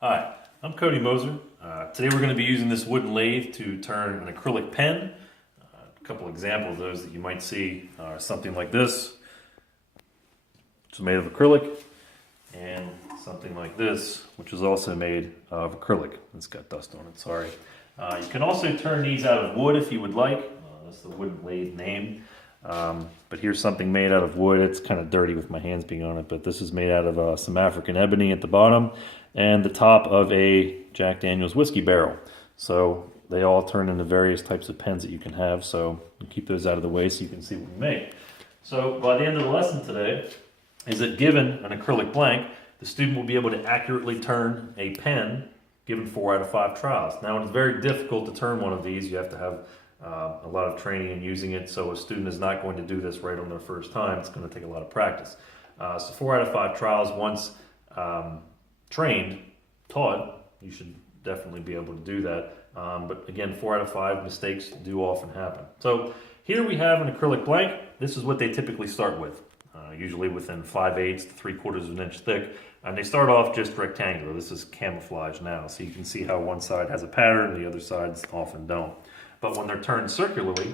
Hi, I'm Cody Moser. Today we're going to be using this wooden lathe to turn an acrylic pen. A couple examples of those that you might see are something like this, which is made of acrylic, and something like this, which is also made of acrylic. It's got dust on it, sorry. You can also turn these out of wood if you would like. That's the wooden lathe name. But here's something made out of wood. It's kind of dirty with my hands being on it, but this is made out of some African ebony at the bottom and the top of a Jack Daniel's whiskey barrel. So they all turn into various types of pens that you can have. So you keep those out of the way so you can see what we make. So by the end of the lesson today is that given an acrylic blank, the student will be able to accurately turn a pen given 4 out of 5 trials. Now it's very difficult to turn one of these. You have to have a lot of training in using it, so a student is not going to do this right on their first time. It's going to take a lot of practice. So 4 out of 5 trials, once trained, taught, you should definitely be able to do that. But again, 4 out of 5 mistakes do often happen. So here we have an acrylic blank. This is what they typically start with, usually within 5/8 to 3/4 of an inch thick. And they start off just rectangular. This is camouflage now, so you can see how one side has a pattern and the other sides often don't. But when they're turned circularly,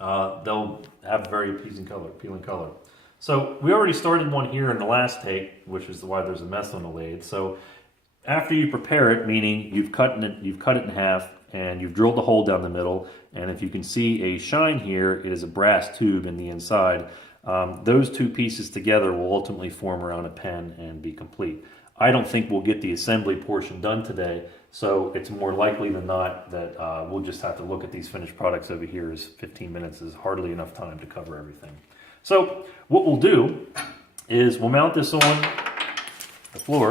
they'll have very appealing color. So we already started one here in the last take, which is why there's a mess on the lathe. So after you prepare it, meaning you've cut it in half and you've drilled a hole down the middle, and if you can see a shine here, it is a brass tube in the inside. Those two pieces together will ultimately form around a pen and be complete. I don't think we'll get the assembly portion done today, so it's more likely than not that we'll just have to look at these finished products over here, as 15 minutes is hardly enough time to cover everything. So what we'll do is we'll mount this on the floor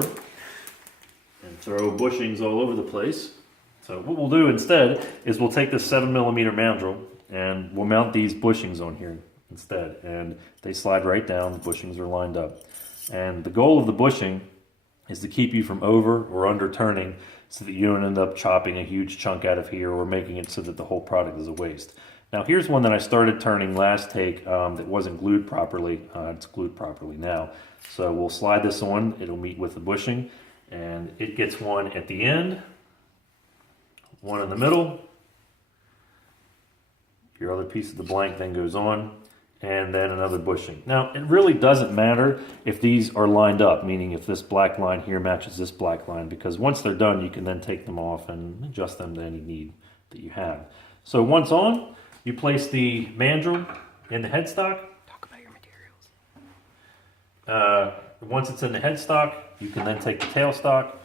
and throw bushings all over the place. So what we'll do instead is we'll take this 7mm mandrel and we'll mount these bushings on here instead. And they slide right down, the bushings are lined up. And the goal of the bushing is to keep you from over or under turning so that you don't end up chopping a huge chunk out of here or making it so that the whole product is a waste. Now here's one that I started turning last take that wasn't glued properly. It's glued properly now. So we'll slide this on, it'll meet with the bushing, and it gets one at the end, one in the middle, your other piece of the blank then goes on, and then another bushing. Now, it really doesn't matter if these are lined up, meaning if this black line here matches this black line, because once they're done, you can then take them off and adjust them to any need that you have. So once on, you place the mandrel in the headstock. Talk about your materials. Once it's in the headstock, you can then take the tailstock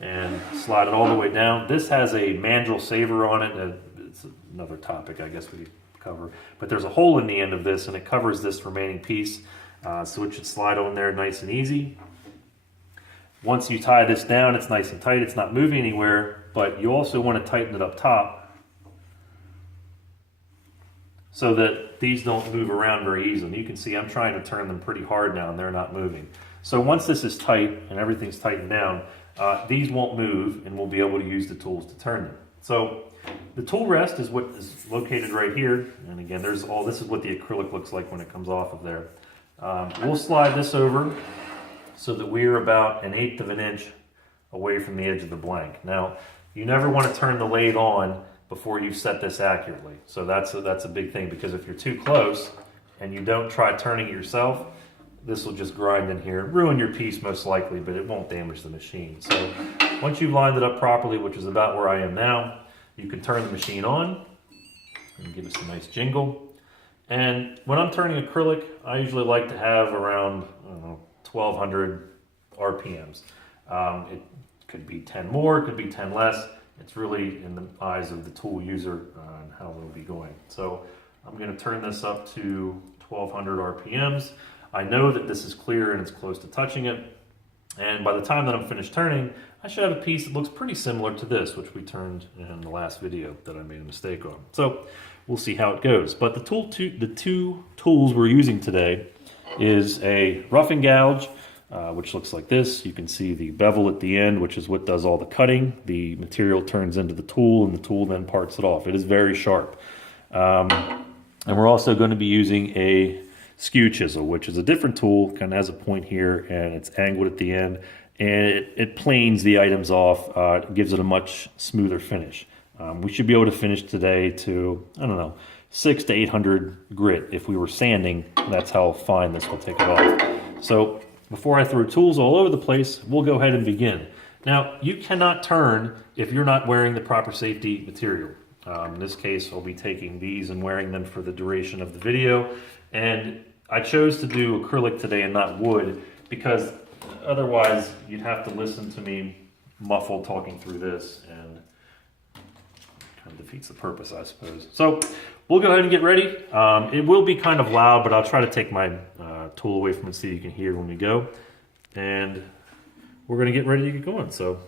and slide it all the way down. This has a mandrel saver on it. It's another topic, I guess we could cover, but there's a hole in the end of this and it covers this remaining piece, so it should slide on there nice and easy. Once you tie this down, it's nice and tight, it's not moving anywhere, but you also want to tighten it up top so that these don't move around very easily. You can see I'm trying to turn them pretty hard now and they're not moving. So once this is tight and everything's tightened down, these won't move and we'll be able to use the tools to turn them. So the tool rest is what is located right here. And again, this is what the acrylic looks like when it comes off of there. We'll slide this over so that we're about 1/8 of an inch away from the edge of the blank. Now, you never want to turn the lathe on before you've set this accurately. So that's a big thing, because if you're too close and you don't try turning it yourself, this will just grind in here, ruin your piece most likely, but it won't damage the machine. So once you've lined it up properly, which is about where I am now, you can turn the machine on and give us a nice jingle. And when I'm turning acrylic, I usually like to have around 1,200 RPMs. It could be 10 more, it could be 10 less. It's really in the eyes of the tool user and how they'll be going. So I'm going to turn this up to 1,200 RPMs. I know that this is clear and it's close to touching it. And by the time that I'm finished turning, I should have a piece that looks pretty similar to this, which we turned in the last video that I made a mistake on. So we'll see how it goes. But the two tools we're using today is a roughing gouge, which looks like this. You can see the bevel at the end, which is what does all the cutting. The material turns into the tool and the tool then parts it off. It is very sharp. And we're also going to be using a skew chisel, which is a different tool, kind of has a point here and it's angled at the end, and it planes the items off, gives it a much smoother finish. We should be able to finish today to, I don't know, 600 to 800 grit. If we were sanding, that's how fine this will take it off. So before I throw tools all over the place, we'll go ahead and begin. Now, you cannot turn if you're not wearing the proper safety material. In this case, I'll be taking these and wearing them for the duration of the video. And I chose to do acrylic today and not wood because otherwise you'd have to listen to me muffled talking through this, and kind of defeats the purpose, I suppose. So we'll go ahead and get ready. It will be kind of loud, but I'll try to take my tool away from it so you can hear when we go. And we're going to get ready to get going. So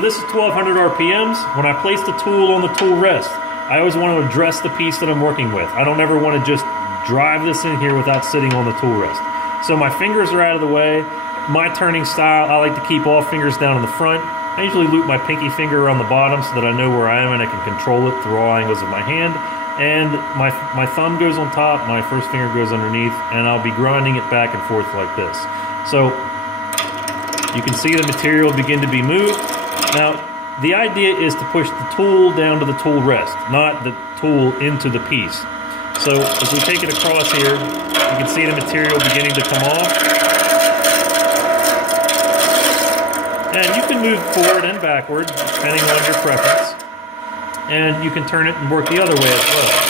this is 1200 RPMs. When I place the tool on the tool rest, I always want to address the piece that I'm working with. I don't ever want to just drive this in here without sitting on the tool rest. So my fingers are out of the way. My turning style, I like to keep all fingers down in the front. I usually loop my pinky finger around the bottom so that I know where I am and I can control it through all angles of my hand. And my thumb goes on top, my first finger goes underneath, and I'll be grinding it back and forth like this. So you can see the material begin to be moved. Now, the idea is to push the tool down to the tool rest, not the tool into the piece. So as we take it across here, you can see the material beginning to come off. And you can move forward and backward, depending on your preference. And you can turn it and work the other way as well.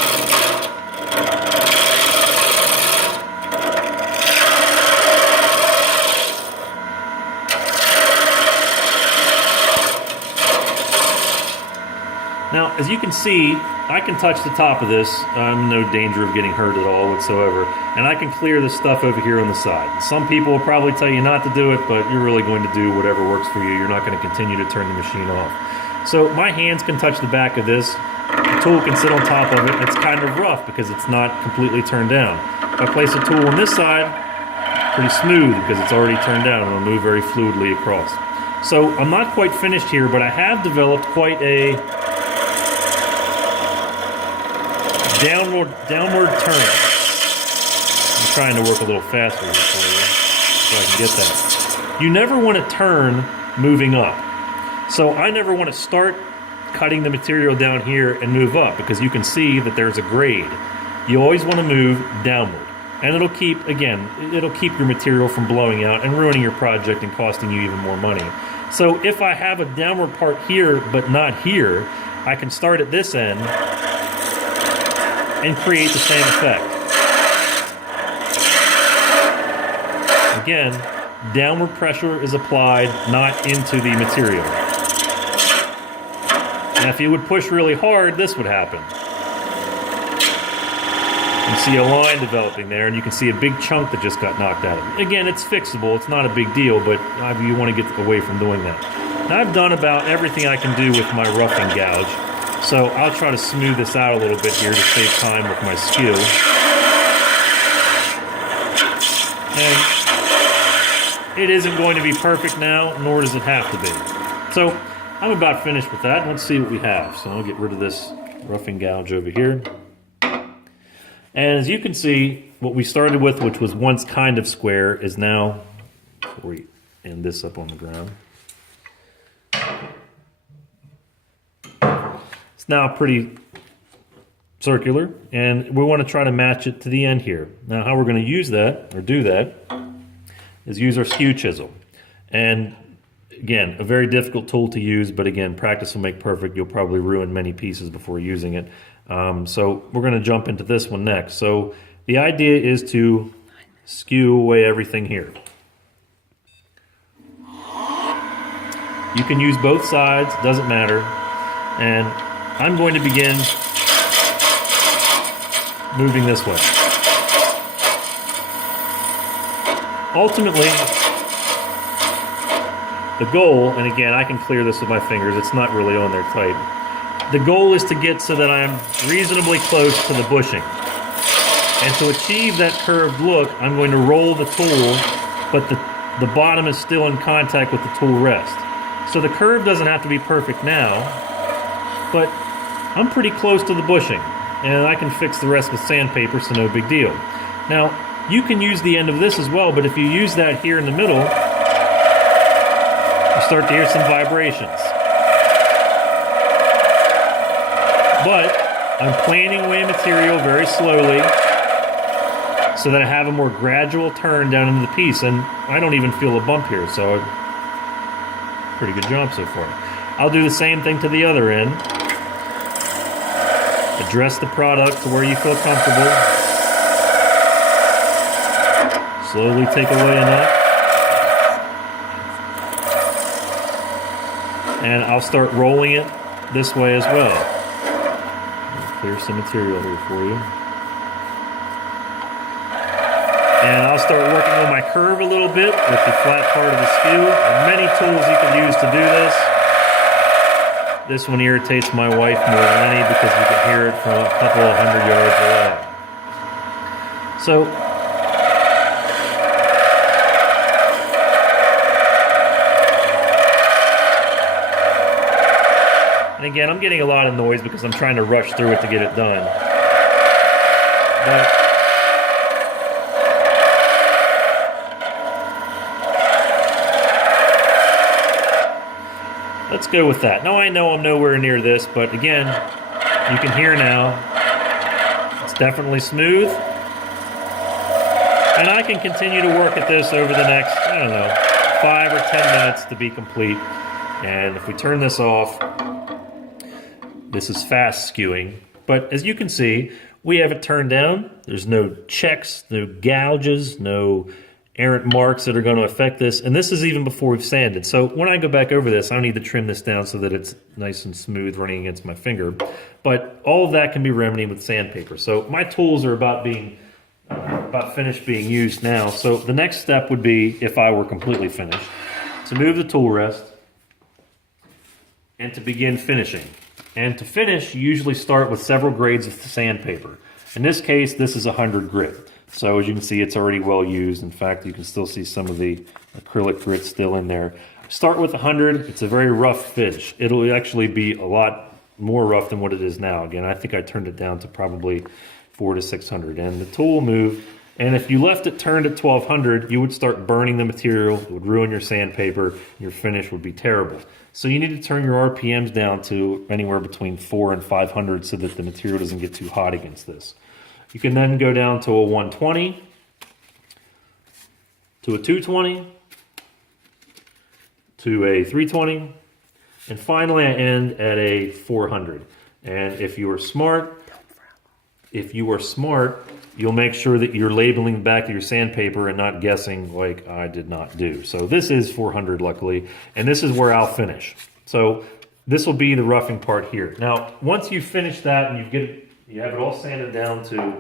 Now, as you can see, I can touch the top of this. I'm in no danger of getting hurt at all whatsoever. And I can clear this stuff over here on the side. Some people will probably tell you not to do it, but you're really going to do whatever works for you. You're not going to continue to turn the machine off. So my hands can touch the back of this. The tool can sit on top of it. It's kind of rough because it's not completely turned down. If I place the tool on this side, pretty smooth because it's already turned down. It'll move very fluidly across. So I'm not quite finished here, but I have developed quite a downward turn. I'm trying to work a little faster here for you so I can get that. You never want to turn moving up. So I never want to start cutting the material down here and move up because you can see that there's a grade. You always want to move downward. And it'll keep your material from blowing out and ruining your project and costing you even more money. So if I have a downward part here but not here, I can start at this end and create the same effect. Again, downward pressure is applied, not into the material. Now, if you would push really hard, this would happen. You see a line developing there, and you can see a big chunk that just got knocked out of it. Again, it's fixable. It's not a big deal, but you want to get away from doing that. Now, I've done about everything I can do with my roughing gouge. So I'll try to smooth this out a little bit here to save time with my skew. And it isn't going to be perfect now, nor does it have to be. So I'm about finished with that. Let's see what we have. So I'll get rid of this roughing gouge over here. And as you can see, what we started with, which was once kind of square, is now, before we end this up on the ground, it's now pretty circular, and we want to try to match it to the end here. Now, how we're going to use that, or do that, is use our skew chisel. And again, a very difficult tool to use, but again, practice will make perfect. You'll probably ruin many pieces before using it. So we're going to jump into this one next. So the idea is to skew away everything here. You can use both sides, doesn't matter. And I'm going to begin moving this way. Ultimately, the goal, and again, I can clear this with my fingers, it's not really on there tight. The goal is to get so that I'm reasonably close to the bushing. And to achieve that curved look, I'm going to roll the tool, but the bottom is still in contact with the tool rest. So the curve doesn't have to be perfect now, but I'm pretty close to the bushing, and I can fix the rest with sandpaper, so no big deal. Now, You can use the end of this as well, but if you use that here in the middle, you start to hear some vibrations. But I'm planing away material very slowly so that I have a more gradual turn down into the piece, and I don't even feel a bump here, so pretty good job so far. I'll do the same thing to the other end. Address the product to where you feel comfortable. Slowly take away enough. And I'll start rolling it this way as well. I'll clear some material here for you. And I'll start working on my curve a little bit with the flat part of the skew. There are many tools you can use to do this. This one irritates my wife more than any because you can hear it from a couple of 100 yards away. So, and again, I'm getting a lot of noise because I'm trying to rush through it to get it done. But let's go with that. Now I know I'm nowhere near this, but again, you can hear now, it's definitely smooth. And I can continue to work at this over the next, I don't know, 5 or 10 minutes to be complete. And if we turn this off, this is fast skewing. But as you can see, we have it turned down. There's no checks, no gouges, no errant marks that are going to affect this, and this is even before we've sanded. So when I go back over this, I need to trim this down so that it's nice and smooth running against my finger. But all of that can be remedied with sandpaper. So my tools are about finished being used now. So the next step would be, if I were completely finished, to move the tool rest and to begin finishing. And to finish, you usually start with several grades of sandpaper. In this case, this is 100 grit. So as you can see, it's already well used. In fact, you can still see some of the acrylic grit still in there. Start with 100. It's a very rough finish. It'll actually be a lot more rough than what it is now. Again, I think I turned it down to probably 400 to 600. And the tool will move. And if you left it turned at 1200, you would start burning the material. It would ruin your sandpaper. Your finish would be terrible. So you need to turn your RPMs down to anywhere between 400 and 500 so that the material doesn't get too hot against this. You can then go down to a 120, to a 220, to a 320, and finally I end at a 400. And if you are smart, you'll make sure that you're labeling the back of your sandpaper and not guessing like I did not do. So this is 400 luckily, and this is where I'll finish. So this will be the roughing part here. Now, once you finish that and you have it all sanded down to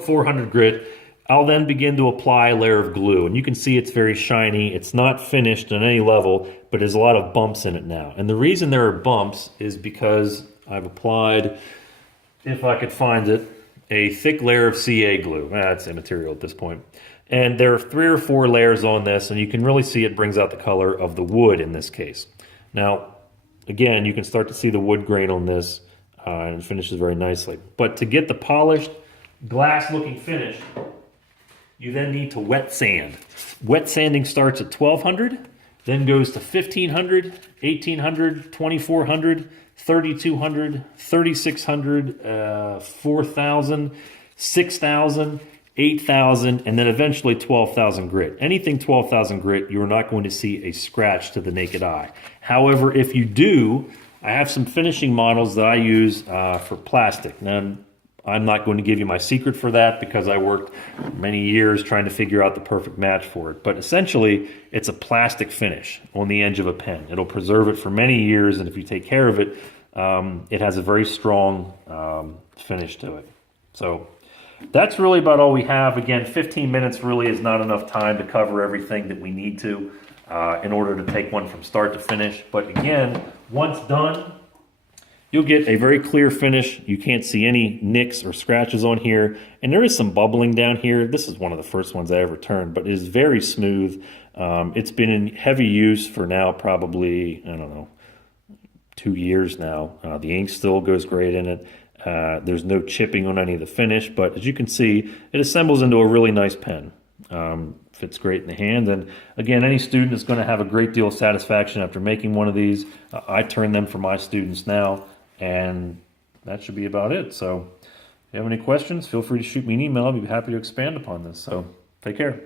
400 grit, I'll then begin to apply a layer of glue. And you can see it's very shiny. It's not finished on any level, but there's a lot of bumps in it now. And the reason there are bumps is because I've applied, if I could find it, a thick layer of CA glue. That's immaterial at this point. And there are 3 or 4 layers on this, and you can really see it brings out the color of the wood in this case. Now, again, you can start to see the wood grain on this. And it finishes very nicely. But to get the polished, glass-looking finish, you then need to wet sand. Wet sanding starts at 1200, then goes to 1500, 1800, 2400, 3200, 3600, 4000, 6000, 8,000, and then eventually 12,000 grit. Anything 12,000 grit, you're not going to see a scratch to the naked eye. However, if you do, I have some finishing models that I use for plastic. Now, I'm not going to give you my secret for that because I worked many years trying to figure out the perfect match for it. But essentially, it's a plastic finish on the edge of a pen. It'll preserve it for many years, and if you take care of it, it has a very strong finish to it. So that's really about all we have. Again, 15 minutes really is not enough time to cover everything that we need to in order to take one from start to finish. But again, once done, you'll get a very clear finish. You can't see any nicks or scratches on here. And there is some bubbling down here. This is one of the first ones I ever turned, but it is very smooth. It's been in heavy use for now probably, I don't know, 2 years now. The ink still goes great in it. There's no chipping on any of the finish, but as you can see, it assembles into a really nice pen. Fits great in the hand, and again, any student is going to have a great deal of satisfaction after making one of these. I turn them for my students now, and that should be about it. So if you have any questions, feel free to shoot me an email. I'll be happy to expand upon this. So take care.